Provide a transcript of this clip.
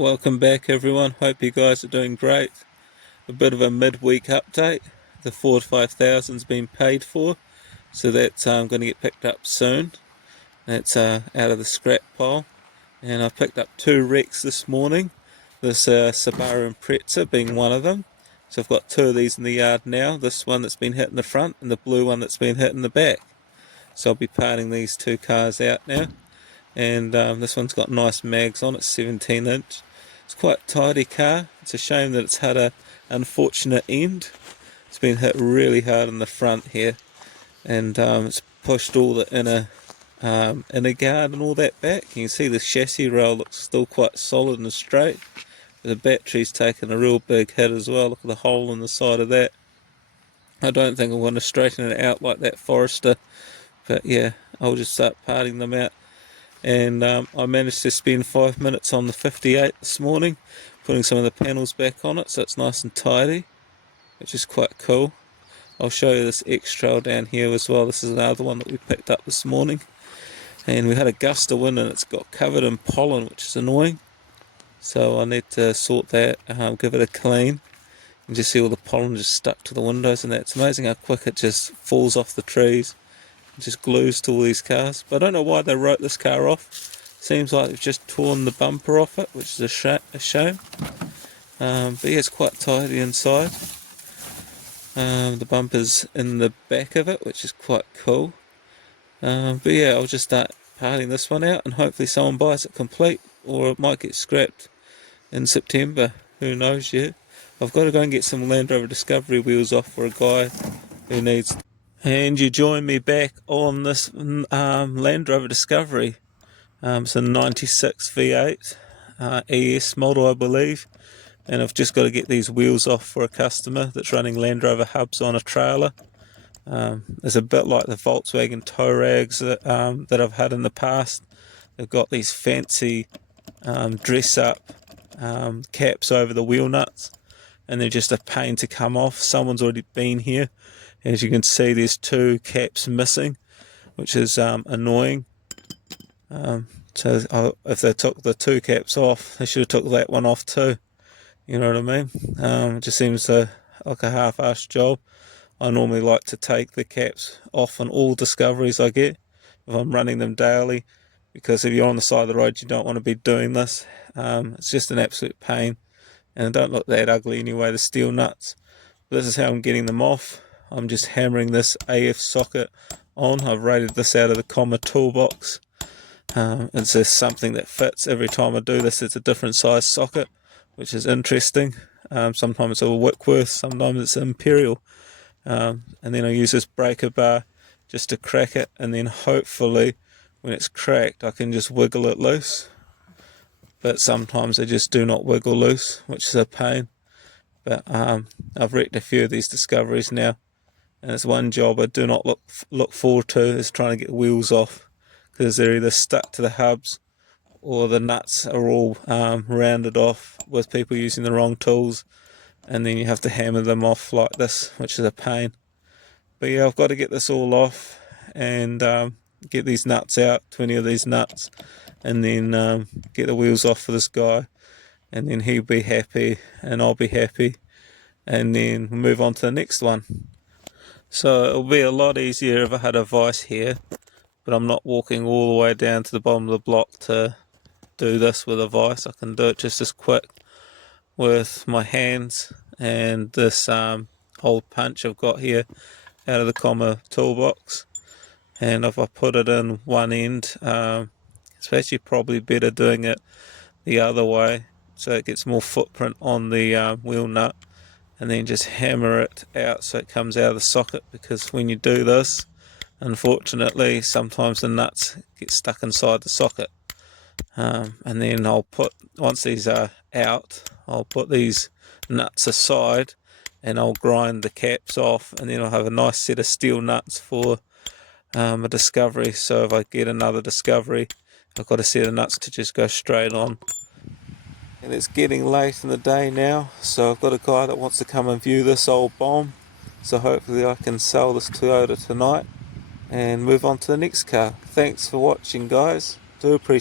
Welcome back everyone, hope you guys are doing great. A bit of a midweek update. The Ford 5000's been paid for, so that's going to get picked up soon. That's out of the scrap pile. And I picked up 2 wrecks this morning, this Subaru Impreza being one of them. So I've got 2 of these in the yard now, this one that's been hit in the front and the blue one that's been hit in the back. So I'll be parting these 2 cars out now. And this one's got nice mags on it, 17 inch. It's quite a tidy car. It's a shame that it's had an unfortunate end. It's been hit really hard in the front here, and it's pushed all the inner guard and all that back. You can see the chassis rail looks still quite solid and straight, but the battery's taken a real big hit as well. Look at the hole in the side of that. I don't think I'm going to straighten it out like that Forester, but yeah, I'll just start parting them out. And I managed to spend 5 minutes on the 58 this morning, putting some of the panels back on it so it's nice and tidy, which is quite cool. I'll show you this X-Trail down here as well. This is another one that we picked up this morning, and we had a gust of wind and it's got covered in pollen, which is annoying, so I need to sort that, give it a clean, and just see all the pollen just stuck to the windows and that. It's amazing how quick it just falls off the trees, just glues to all these cars. But I don't know why they wrote this car off. Seems like they've just torn the bumper off it, which is a shame. But yeah, it's quite tidy inside. The bumper's in the back of it, which is quite cool. But yeah, I'll just start parting this one out, and hopefully someone buys it complete, or it might get scrapped in September. Who knows yet. I've got to go and get some Land Rover Discovery wheels off for a guy who needs. And you join me back on this Land Rover Discovery. It's a 96 V8 ES model, I believe. And I've just got to get these wheels off for a customer that's running Land Rover hubs on a trailer. It's a bit like the Volkswagen tow rags that I've had in the past. They've got these fancy dress-up caps over the wheel nuts, and they're just a pain to come off. Someone's already been here. As you can see, there's 2 caps missing, which is annoying. So if they took the 2 caps off, they should have took that one off too. You know what I mean? It just seems like a half-assed job. I normally like to take the caps off on all Discoveries I get if I'm running them daily, because if you're on the side of the road, you don't want to be doing this. It's just an absolute pain, and they don't look that ugly anyway, the steel nuts. But this is how I'm getting them off. I'm just hammering this AF socket on. I've rated this out of the comma toolbox. It's just something that fits. Every time I do this, it's a different size socket, which is interesting. Sometimes it's a Whitworth, sometimes it's an Imperial. And then I use this breaker bar just to crack it, and then hopefully when it's cracked I can just wiggle it loose. But sometimes they just do not wiggle loose, which is a pain. But I've wrecked a few of these Discoveries now, and it's one job I do not look forward to, is trying to get wheels off, because they're either stuck to the hubs or the nuts are all rounded off with people using the wrong tools, and then you have to hammer them off like this, which is a pain. But yeah, I've got to get this all off and get these nuts out, 20 of these nuts, and then get the wheels off for this guy, and then he'll be happy and I'll be happy, and then we'll move on to the next one. So it'll be a lot easier if I had a vise here, but I'm not walking all the way down to the bottom of the block to do this with a vise. I can do it just as quick with my hands and this old punch I've got here out of the comma toolbox. And if I put it in one end, it's actually probably better doing it the other way, so it gets more footprint on the wheel nut, and then just hammer it out so it comes out of the socket, because when you do this, unfortunately, sometimes the nuts get stuck inside the socket. And then once these are out, I'll put these nuts aside and I'll grind the caps off, and then I'll have a nice set of steel nuts for a Discovery. So if I get another Discovery, I've got a set of nuts to just go straight on. And it's getting late in the day now, so I've got a guy that wants to come and view this old bomb, so hopefully I can sell this Toyota tonight and move on to the next car. Thanks for watching, guys. Do appreciate it.